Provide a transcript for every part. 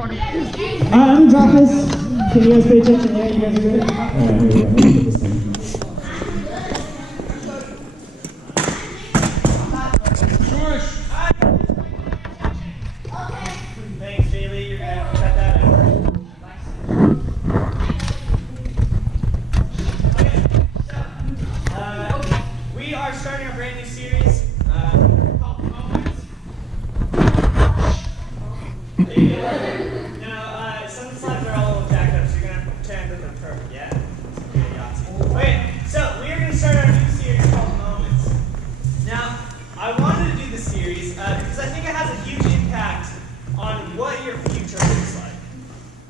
Let me drop this. Can you guys pay attention? Yeah, you guys are good? Alright, here we go. Let me put this thing. Thanks, Bailey. You're going to have to cut that out. Okay, so we are starting a brand new series called Moments. Now, some of the slides are all jacked up, so you're going to have to pretend that they're perfect, yeah? Okay, so we are going to start our new series called Moments. Now, I wanted to do this series because I think it has a huge impact on what your future looks like,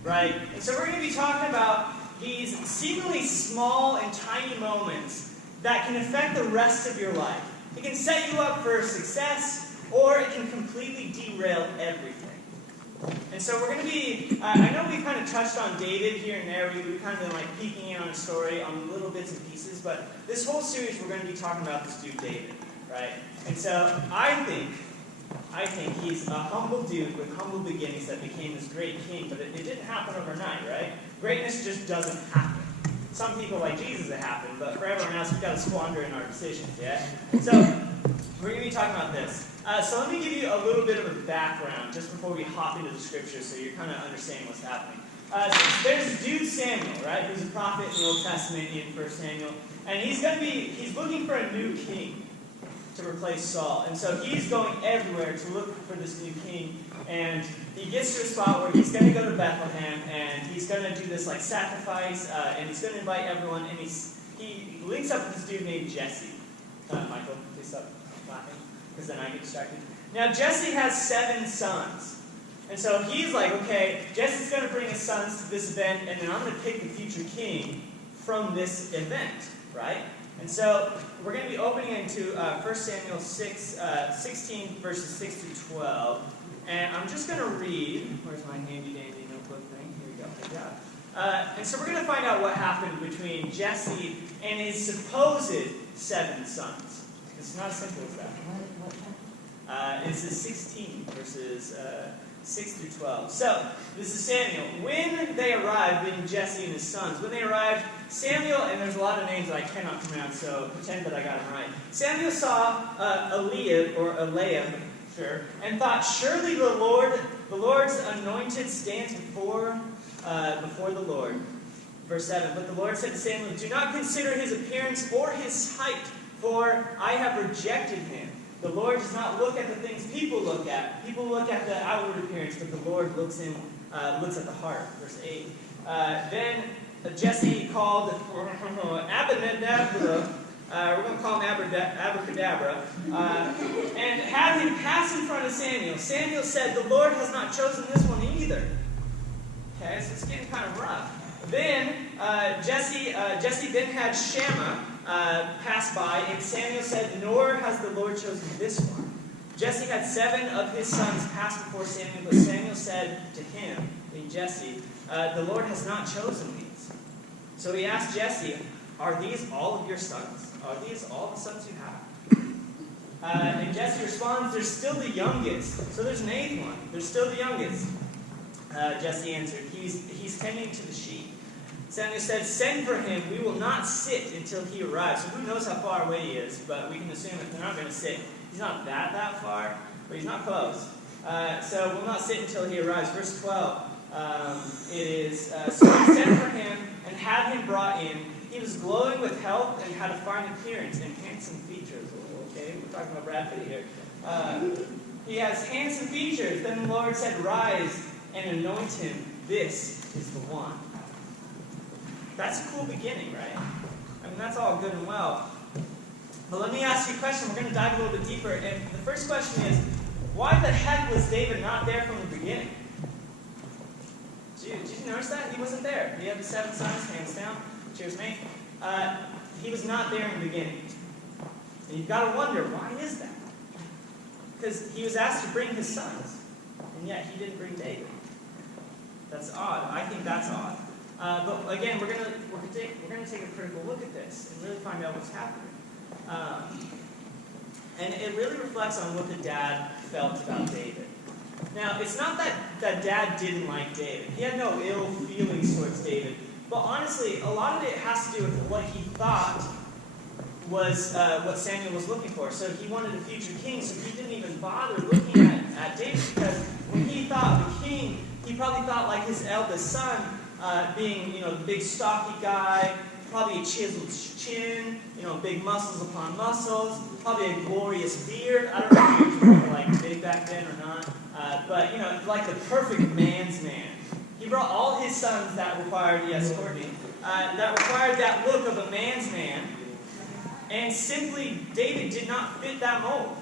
right? And so we're going to be talking about these seemingly small and tiny moments that can affect the rest of your life. It can set you up for success, or it can completely derail everything. And so we're going to be, I know we've kind of touched on David here and there. We've kind of been like peeking in on a story on little bits and pieces, but this whole series we're going to be talking about this dude David, right? And so I think he's a humble dude with humble beginnings that became this great king, but it didn't happen overnight, right? Greatness just doesn't happen. Some people like Jesus it happened, but for everyone else, we've got to squander in our decisions, yeah? So we're going to be talking about this. So let me give you a little bit of a background just before we hop into the scriptures so you're kind of understanding what's happening. So there's a dude Samuel, right? Who's a prophet in the Old Testament in 1 Samuel. And he's looking for a new king to replace Saul. And so he's going everywhere to look for this new king. And he gets to a spot where he's going to go to Bethlehem, and he's going to do this like sacrifice, and he's going to invite everyone. And he links up with this dude named Jesse. Michael, please stop laughing, because then I get distracted. Now Jesse has 7 sons. And so he's like, okay, Jesse's going to bring his sons to this event, and then I'm going to pick the future king from this event, right? And so we're going to be opening into 1 Samuel 16, verses 6 through 12. And I'm just going to read. Where's my handy-dandy notebook thing? Here we go. Good job. And so we're going to find out what happened between Jesse and his supposed 7 sons. It's not as simple as that. This is 16, verses 6 through 12. So, this is Samuel. When they arrived, being Jesse and his sons, when they arrived, Samuel, and there's a lot of names that I cannot pronounce, so pretend that I got them right. Samuel saw Eliab, sure, and thought, surely the Lord's anointed stands before the Lord. Verse 7, but the Lord said to Samuel, do not consider his appearance or his height, for I have rejected him. The Lord does not look at the things people look at. People look at the outward appearance, but the Lord looks at the heart. Verse 8. Then Jesse called Abinadab, we're going to call him Abracadabra, and had him pass in front of Samuel. Samuel said, the Lord has not chosen this one either. Okay, so it's getting kind of rough. Then Jesse then had Shammah pass by, and Samuel said, nor has the Lord chosen this one. Jesse had 7 of his sons pass before Samuel, but Samuel said to him, being Jesse, the Lord has not chosen these. So he asked Jesse, are these all of your sons? Are these all the sons you have? And Jesse responds, there's still the youngest. So there's an 8th one. There's still the youngest. Jesse answered, he's tending to the sheep. Samuel said, send for him. We will not sit until he arrives. So who knows how far away he is, but we can assume if they're not going to sit. He's not that far, but he's not close. So we'll not sit until he arrives. Verse 12, it is, so he sent for him and had him brought in. He was glowing with health and had a fine appearance and handsome features. Okay, we're talking about Brad Pitt here. He has handsome features. Then the Lord said, rise and anoint him. This is the one. That's a cool beginning, right? I mean, that's all good and well. But let me ask you a question. We're going to dive a little bit deeper. And the first question is, why the heck was David not there from the beginning? Did you notice that? He wasn't there. He had the 7 sons, hands down. Cheers, mate. He was not there in the beginning. And you've got to wonder, why is that? Because he was asked to bring his sons, and yet he didn't bring David. That's odd. I think that's odd. But again, we're gonna take a critical look at this and really find out what's happening. And it really reflects on what the dad felt about David. Now, it's not that Dad didn't like David. He had no ill feelings towards David. But honestly, a lot of it has to do with what he thought was what Samuel was looking for. So he wanted a future king, so he didn't even bother looking at David, because when he thought of a king, he probably thought like his eldest son, being, the big stocky guy, probably a chiseled chin, big muscles upon muscles, probably a glorious beard. I don't know if you were like big back then or not, but like the perfect man's man. He brought all his sons that required, yes, Courtney, that required that look of a man's man, and simply David did not fit that mold.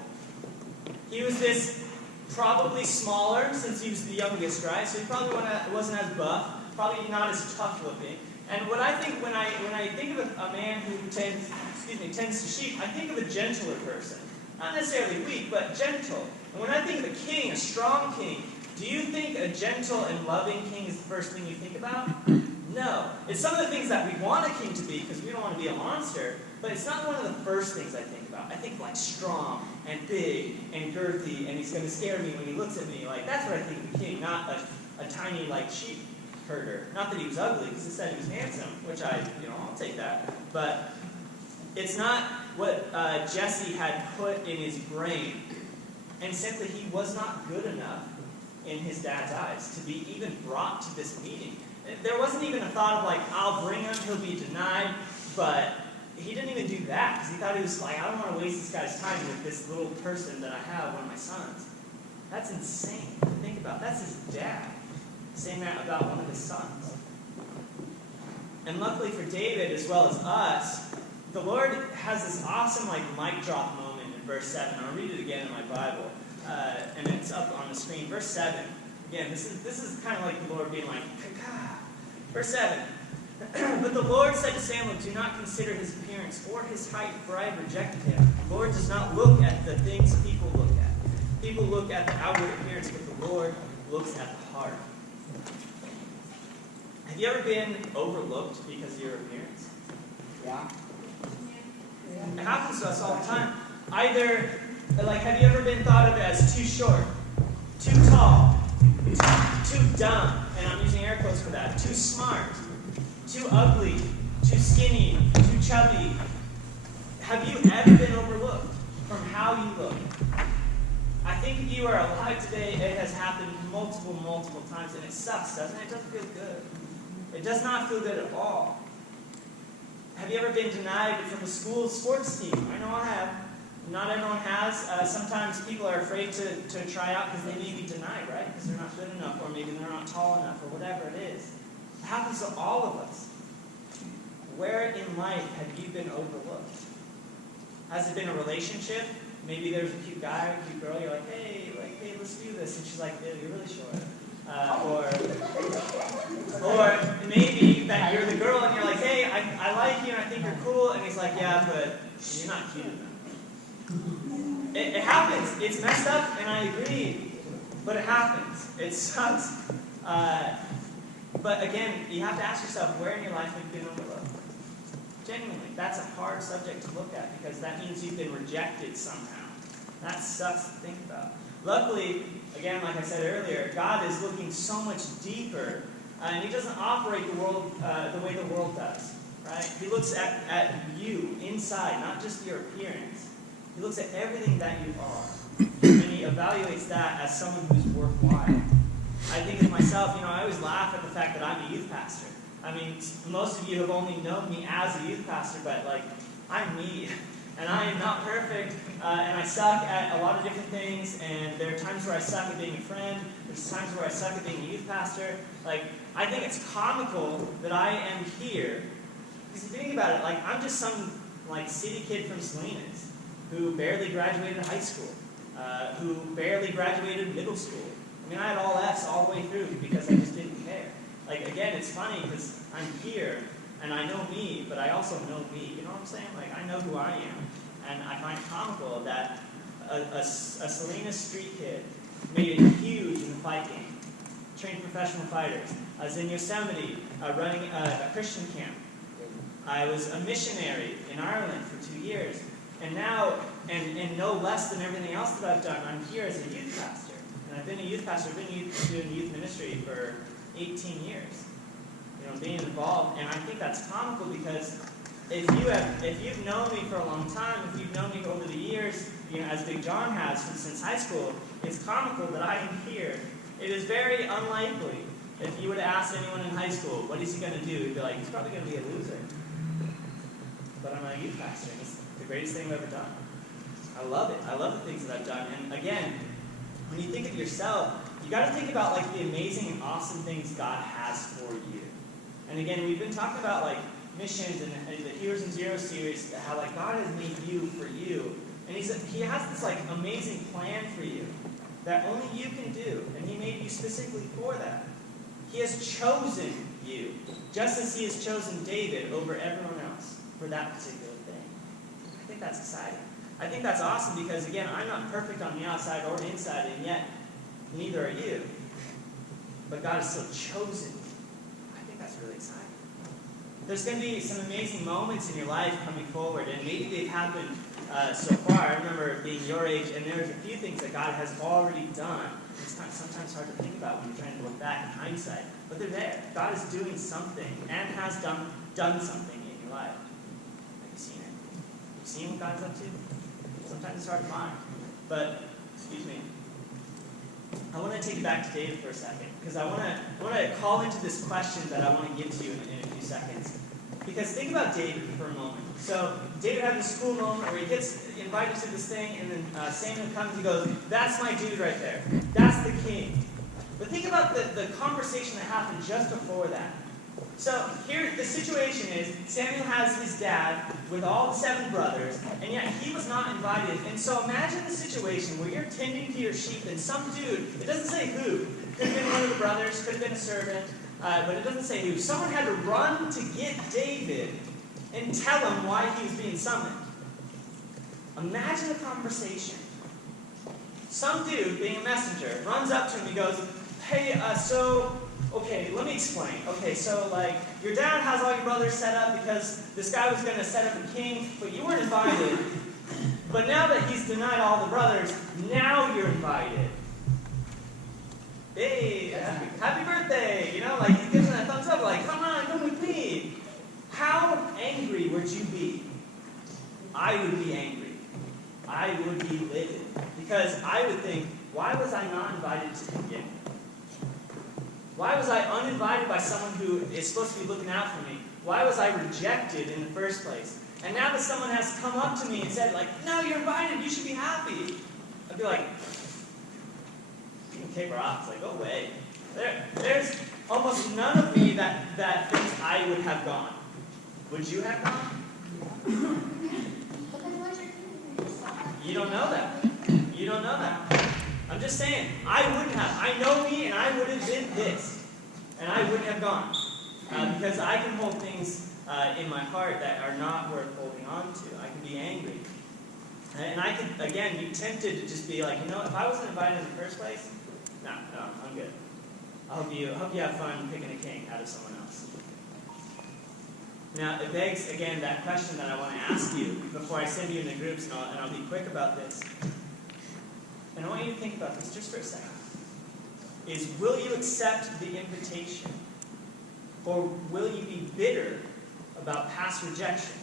He was this probably smaller, since he was the youngest, right? So he probably wasn't as buff, probably not as tough looking. And what I think when I think of a man who tends to sheep, I think of a gentler person. Not necessarily weak, but gentle. And when I think of a king, a strong king, do you think a gentle and loving king is the first thing you think about? No. It's some of the things that we want a king to be, because we don't want to be a monster, but it's not one of the first things I think about. I think like strong and big and girthy, and he's going to scare me when he looks at me. Like, that's what I think of a king, not a tiny like sheep herder. Not that he was ugly, because it said he was handsome, which I'll take that. But it's not what Jesse had put in his brain. And simply, he was not good enough in his dad's eyes to be even brought to this meeting. There wasn't even a thought of like, I'll bring him, he'll be denied. But he didn't even do that, because he thought he was like, I don't want to waste this guy's time with this little person that I have, one of my sons. That's insane to think about. That's his dad saying that about one of his sons. And luckily for David, as well as us, the Lord has this awesome mic drop moment in verse 7. I'll read it again in my Bible, and it's up on the screen. Verse 7. Again, this is kind of like the Lord being like, Kaka. Verse 7. But the Lord said to Samuel, do not consider his appearance or his height, for I have rejected him. The Lord does not look at the things people look at. People look at the outward appearance, but the Lord looks at the heart. Have you ever been overlooked because of your appearance? Yeah. It happens to us all the time. Either, have you ever been thought of as too short, too tall, too dumb, and I'm using air quotes for that, too smart, too ugly, too skinny, too chubby? Have you ever been overlooked from how you look? I think if you are alive today, it has happened multiple times, and it sucks, doesn't it? It doesn't feel good. It does not feel good at all. Have you ever been denied from a school sports team? I know I have. Not everyone has. Sometimes people are afraid to try out because they may be denied, right? Because they're not good enough, or maybe they're not tall enough, or whatever it is. It happens to all of us. Where in life have you been overlooked? Has it been a relationship? Maybe there's a cute guy or a cute girl. You're like, hey, let's do this. And she's like, ew, you're really short. Or maybe that you're the girl and you're like, hey, I like you and I think you're cool. And he's like, yeah, but you're not cute enough. It happens. It's messed up, and I agree. But it happens. It sucks. But again, you have to ask yourself, where in your life have you been overlooked? Genuinely, that's a hard subject to look at, because that means you've been rejected somehow. That sucks to think about. Luckily, again, like I said earlier, God is looking so much deeper, and He doesn't operate the world the way the world does. Right? He looks at you inside, not just your appearance. He looks at everything that you are, and He evaluates that as someone who's worthwhile. I think of myself, I always laugh at the fact that I'm a youth pastor. I mean, most of you have only known me as a youth pastor, but I'm me, and I am not perfect, and I suck at a lot of different things, and there are times where I suck at being a friend, there's times where I suck at being a youth pastor. I think it's comical that I am here, because if you think about it, I'm just some, city kid from Salinas, who barely graduated high school, who barely graduated middle school. I mean, I had all F's all the way through because I just didn't care. Again, it's funny because I'm here, and I know me, but I also know me. You know what I'm saying? I know who I am. And I find it comical that a Salinas street kid made it huge in the fight game, trained professional fighters. I was in Yosemite running a Christian camp. I was a missionary in Ireland for 2 years. And now, and no less than everything else that I've done, I'm here as a youth pastor. And I've been a youth pastor. I've been doing youth ministry for 18 years. Being involved, and I think that's comical because if you've known me for a long time, if you've known me over the years, as Big John has since high school, it's comical that I am here. It is very unlikely if you were to ask anyone in high school, what is he going to do? He'd be like, he's probably going to be a loser. But I'm a youth pastor. It's the greatest thing I've ever done. I love it. I love the things that I've done. And again, when you think of yourself, you got to think about the amazing and awesome things God has for you. And again, we've been talking about missions and the Heroes and Zeros series, how God has made you for you. And he has this amazing plan for you that only you can do. And he made you specifically for that. He has chosen you, just as he has chosen David over everyone else for that particular thing. I think that's exciting. I think that's awesome because, again, I'm not perfect on the outside or the inside, and yet neither are you. But God has still chosen you. I think that's really exciting. There's going to be some amazing moments in your life coming forward, and maybe they've happened so far. I remember being your age, and there's a few things that God has already done. It's sometimes hard to think about when you're trying to look back in hindsight, but they're there. God is doing something and has done something in your life. Have you seen it? Have you seen what God's up to? Sometimes it's hard to find. But, excuse me, I want to take it back to David for a second, because I want to call into this question that I want to give to you in a few seconds. Because think about David for a moment. So David had this cool moment where he gets invited to this thing, and then Samuel comes and he goes, that's my dude right there. That's the king. But think about the conversation that happened just before that. So here, the situation is, Samuel has his dad with all the 7 brothers, and yet he was not invited. And so imagine the situation where you're tending to your sheep, and some dude, it doesn't say who, could have been one of the brothers, could have been a servant, but it doesn't say who. Someone had to run to get David and tell him why he was being summoned. Imagine the conversation. Some dude, being a messenger, runs up to him and he goes, hey, okay, let me explain. Okay, so your dad has all your brothers set up because this guy was going to set up a king, but you weren't invited. But now that he's denied all the brothers, now you're invited. Hey, happy birthday! He gives him that thumbs up, come on, come with me. How angry would you be? I would be angry. I would be livid. Because I would think, why was I not invited to begin? Why was I uninvited by someone who is supposed to be looking out for me? Why was I rejected in the first place? And now that someone has come up to me and said, no, you're invited, you should be happy. I'd be like, you can kick rocks, go away. There's almost none of me that thinks I would have gone. Would you have gone? You don't know that. You don't know that. I'm just saying, I wouldn't have. I know me, and I would have did this. And I wouldn't have gone. Because I can hold things in my heart that are not worth holding on to. I can be angry. And I could, again, be tempted to just be like, if I wasn't invited in the first place, no, I'm good. I hope you have fun picking a king out of someone else. Now, it begs, again, that question that I want to ask you before I send you in the groups, and I'll be quick about this. And I want you to think about this just for a second. Is, will you accept the invitation? Or will you be bitter about past rejection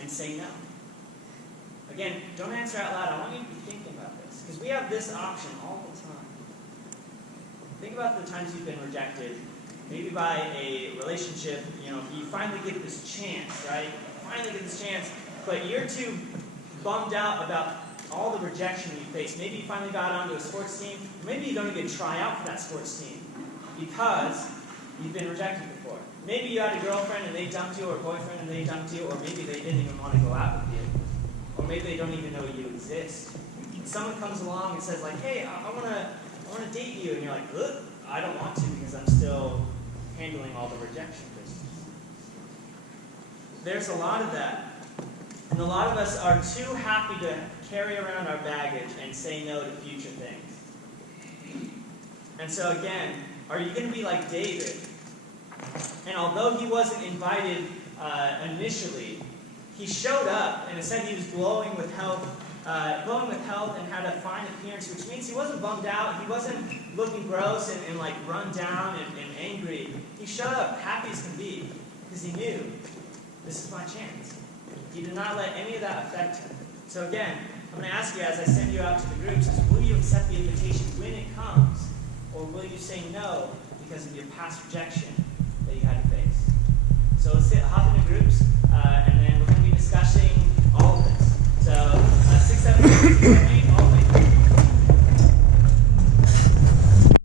and say no? Again, don't answer out loud. I want you to be thinking about this. Because we have this option all the time. Think about the times you've been rejected. Maybe by a relationship, you finally get this chance, right? Finally get this chance, but you're too bummed out about all the rejection you face. Maybe you finally got onto a sports team. Maybe you don't even try out for that sports team because you've been rejected before. Maybe you had a girlfriend and they dumped you, or a boyfriend and they dumped you, or maybe they didn't even want to go out with you. Or maybe they don't even know you exist. And someone comes along and says, hey, I want to date you. And you're like, ugh, I don't want to because I'm still handling all the rejection business. There's a lot of that. And a lot of us are too happy to carry around our baggage and say no to future things. And so again, are you going to be like David? And although he wasn't invited initially, he showed up, and it said he was glowing with health glowing with health and had a fine appearance, which means he wasn't bummed out. He wasn't looking gross and like run down and angry. He showed up happy as can be because he knew this is my chance. He did not let any of that affect him. So again, I'm going to ask you as I send you out to the groups is, will you accept the invitation when it comes? Or will you say no because of your past rejection that you had to face? So let's hop into groups, and then we're going to be discussing